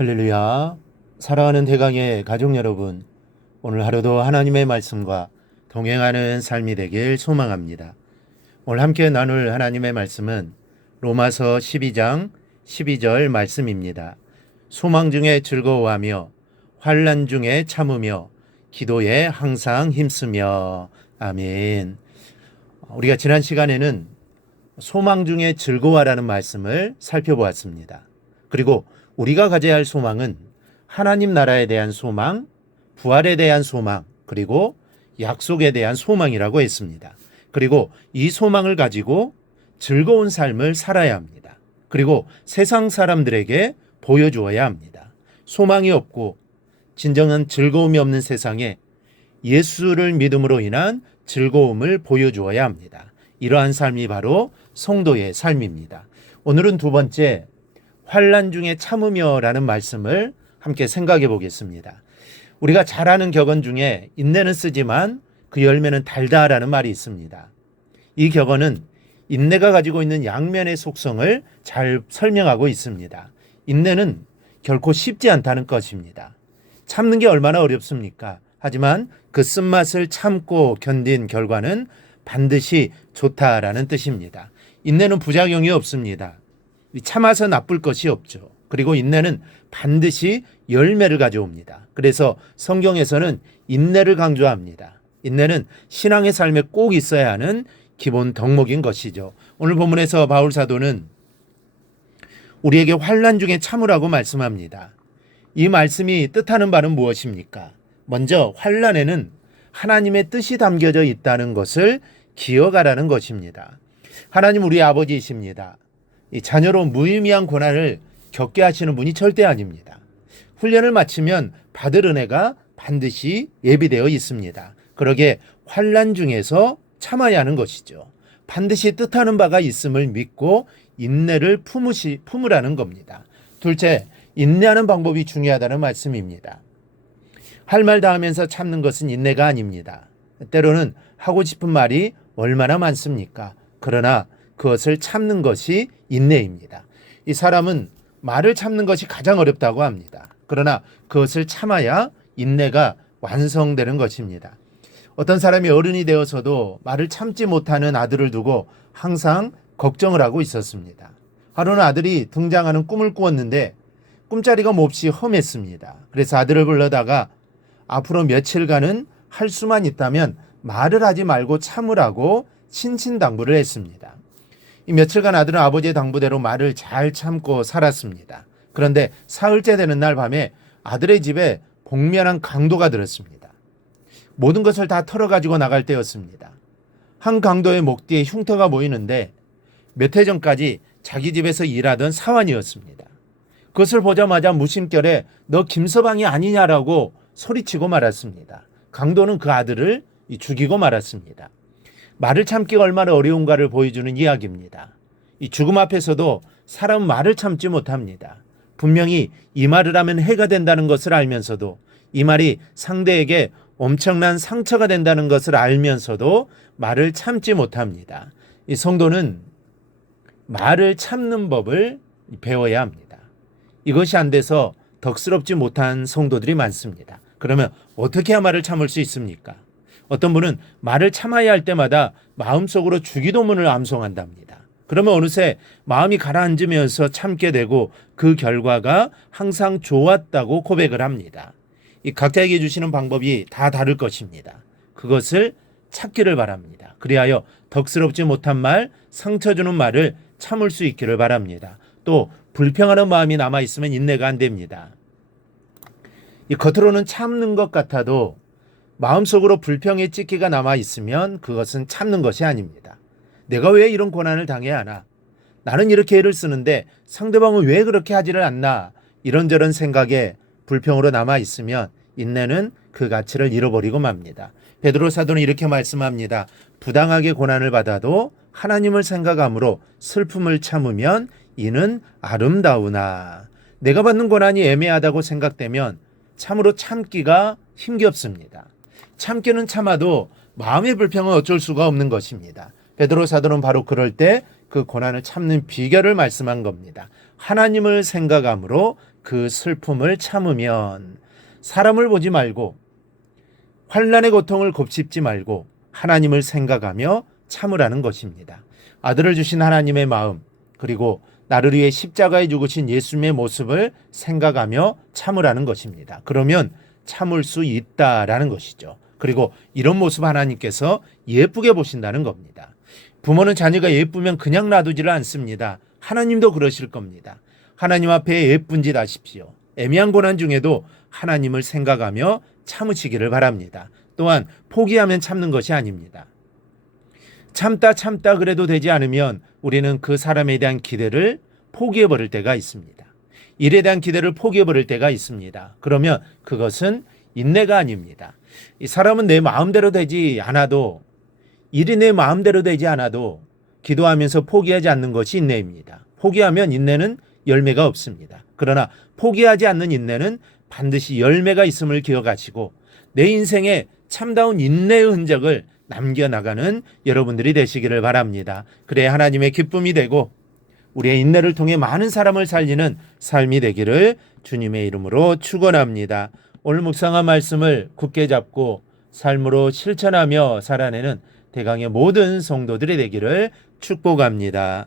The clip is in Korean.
할렐루야. 사랑하는 대강의 가족 여러분, 오늘 하루도 하나님의 말씀과 동행하는 삶이 되길 소망합니다. 오늘 함께 나눌 하나님의 말씀은 로마서 12장 12절 말씀입니다. 소망 중에 즐거워하며 환난 중에 참으며 기도에 항상 힘쓰며. 아멘. 우리가 지난 시간에는 소망 중에 즐거워하라는 말씀을 살펴보았습니다. 그리고 우리가 가져야 할 소망은 하나님 나라에 대한 소망, 부활에 대한 소망, 그리고 약속에 대한 소망이라고 했습니다. 그리고 이 소망을 가지고 즐거운 삶을 살아야 합니다. 그리고 세상 사람들에게 보여주어야 합니다. 소망이 없고 진정한 즐거움이 없는 세상에 예수를 믿음으로 인한 즐거움을 보여주어야 합니다. 이러한 삶이 바로 성도의 삶입니다. 오늘은 두 번째, 환난 중에 참으며라는 말씀을 함께 생각해 보겠습니다. 우리가 잘 아는 격언 중에 인내는 쓰지만 그 열매는 달다라는 말이 있습니다. 이 격언은 인내가 가지고 있는 양면의 속성을 잘 설명하고 있습니다. 인내는 결코 쉽지 않다는 것입니다. 참는 게 얼마나 어렵습니까? 하지만 그 쓴맛을 참고 견딘 결과는 반드시 좋다라는 뜻입니다. 인내는 부작용이 없습니다. 참아서 나쁠 것이 없죠. 그리고 인내는 반드시 열매를 가져옵니다. 그래서 성경에서는 인내를 강조합니다. 인내는 신앙의 삶에 꼭 있어야 하는 기본 덕목인 것이죠. 오늘 본문에서 바울 사도는 우리에게 환난 중에 참으라고 말씀합니다. 이 말씀이 뜻하는 바는 무엇입니까? 먼저 환난에는 하나님의 뜻이 담겨져 있다는 것을 기억하라는 것입니다. 하나님 우리 아버지이십니다. 이 자녀로 무의미한 고난을 겪게 하시는 분이 절대 아닙니다. 훈련을 마치면 받을 은혜가 반드시 예비되어 있습니다. 그러기에 환난 중에서 참아야 하는 것이죠. 반드시 뜻하는 바가 있음을 믿고 인내를 품으라는 겁니다. 둘째, 인내하는 방법이 중요하다는 말씀입니다. 할 말 다 하면서 참는 것은 인내가 아닙니다. 때로는 하고 싶은 말이 얼마나 많습니까? 그러나 그것을 참는 것이 인내입니다. 이 사람은 말을 참는 것이 가장 어렵다고 합니다. 그러나 그것을 참아야 인내가 완성되는 것입니다. 어떤 사람이 어른이 되어서도 말을 참지 못하는 아들을 두고 항상 걱정을 하고 있었습니다. 하루는 아들이 등장하는 꿈을 꾸었는데 꿈자리가 몹시 험했습니다. 그래서 아들을 불러다가 앞으로 며칠간은 할 수만 있다면 말을 하지 말고 참으라고 신신당부를 했습니다. 이 며칠간 아들은 아버지의 당부대로 말을 잘 참고 살았습니다. 그런데 사흘째 되는 날 밤에 아들의 집에 복면한 강도가 들었습니다. 모든 것을 다 털어가지고 나갈 때였습니다. 한 강도의 목 뒤에 흉터가 보이는데 몇 해 전까지 자기 집에서 일하던 사환이었습니다. 그것을 보자마자 무심결에 너 김서방이 아니냐라고 소리치고 말았습니다. 강도는 그 아들을 죽이고 말았습니다. 말을 참기가 얼마나 어려운가를 보여주는 이야기입니다. 이 죽음 앞에서도 사람은 말을 참지 못합니다. 분명히 이 말을 하면 해가 된다는 것을 알면서도 이 말이 상대에게 엄청난 상처가 된다는 것을 알면서도 말을 참지 못합니다. 이 성도는 말을 참는 법을 배워야 합니다. 이것이 안 돼서 덕스럽지 못한 성도들이 많습니다. 그러면 어떻게 해야 말을 참을 수 있습니까? 어떤 분은 말을 참아야 할 때마다 마음속으로 주기도문을 암송한답니다. 그러면 어느새 마음이 가라앉으면서 참게 되고 그 결과가 항상 좋았다고 고백을 합니다. 이 각자에게 주시는 방법이 다 다를 것입니다. 그것을 찾기를 바랍니다. 그리하여 덕스럽지 못한 말, 상처 주는 말을 참을 수 있기를 바랍니다. 또 불평하는 마음이 남아있으면 인내가 안 됩니다. 이 겉으로는 참는 것 같아도 마음속으로 불평의 찌기가 남아있으면 그것은 참는 것이 아닙니다. 내가 왜 이런 고난을 당해야 하나? 나는 이렇게 애를 쓰는데 상대방은 왜 그렇게 하지를 않나? 이런저런 생각에 불평으로 남아있으면 인내는 그 가치를 잃어버리고 맙니다. 베드로 사도는 이렇게 말씀합니다. 부당하게 고난을 받아도 하나님을 생각함으로 슬픔을 참으면 이는 아름다우나. 내가 받는 고난이 애매하다고 생각되면 참으로 참기가 힘겹습니다. 참기는 참아도 마음의 불평은 어쩔 수가 없는 것입니다. 베드로 사도는 바로 그럴 때 그 고난을 참는 비결을 말씀한 겁니다. 하나님을 생각함으로 그 슬픔을 참으면 사람을 보지 말고 환난의 고통을 곱씹지 말고 하나님을 생각하며 참으라는 것입니다. 아들을 주신 하나님의 마음, 그리고 나를 위해 십자가에 죽으신 예수님의 모습을 생각하며 참으라는 것입니다. 그러면 참을 수 있다라는 것이죠. 그리고 이런 모습 하나님께서 예쁘게 보신다는 겁니다. 부모는 자녀가 예쁘면 그냥 놔두지를 않습니다. 하나님도 그러실 겁니다. 하나님 앞에 예쁜 짓 하십시오. 애매한 고난 중에도 하나님을 생각하며 참으시기를 바랍니다. 또한 포기하면 참는 것이 아닙니다. 참다 그래도 되지 않으면 우리는 그 사람에 대한 기대를 포기해버릴 때가 있습니다. 일에 대한 기대를 포기해버릴 때가 있습니다. 그러면 그것은 인내가 아닙니다. 이 사람은 내 마음대로 되지 않아도, 일이 내 마음대로 되지 않아도 기도하면서 포기하지 않는 것이 인내입니다. 포기하면 인내는 열매가 없습니다. 그러나 포기하지 않는 인내는 반드시 열매가 있음을 기억하시고 내 인생에 참다운 인내의 흔적을 남겨나가는 여러분들이 되시기를 바랍니다. 그래야 하나님의 기쁨이 되고 우리의 인내를 통해 많은 사람을 살리는 삶이 되기를 주님의 이름으로 축원합니다. 오늘 묵상한 말씀을 굳게 잡고 삶으로 실천하며 살아내는 대강의 모든 성도들이 되기를 축복합니다.